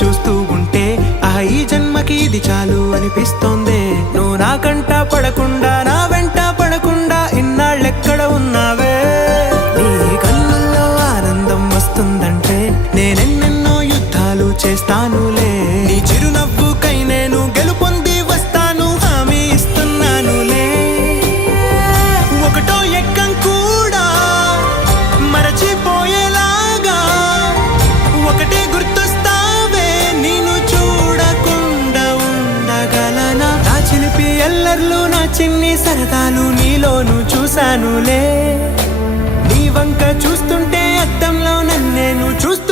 చూస్తూ ఉంటే ఈ జన్మకి ఇది చాలు అనిపిస్తోందే. నువ్వు నా కంట పడకుండా నా వెంట పడకుండా ఇన్నాళ్ళెక్కడ ఉన్నావే. నీ కన్నుల్లో ఆనందం వస్తుందంటే నేనెన్నెన్నో యుద్ధాలు చేస్తానులే. నీ చిరునవ్వుకై నేను గెలుపొంది వస్తాను హామీ ఇస్తున్నానులే. ఒకటో ఎక్కం కూడా మరచిపోయేలాగా ఒకటే గుర్తొస్తావే. నేను చూడకుండా ఉండగలనా. నా చిలిపి ఎల్లర్లు నా చిన్ని సరదాలు నీలోను చూశానులే. నీ వంక చూస్తుంటే అద్దంలో నన్ను నేను చూస్తూ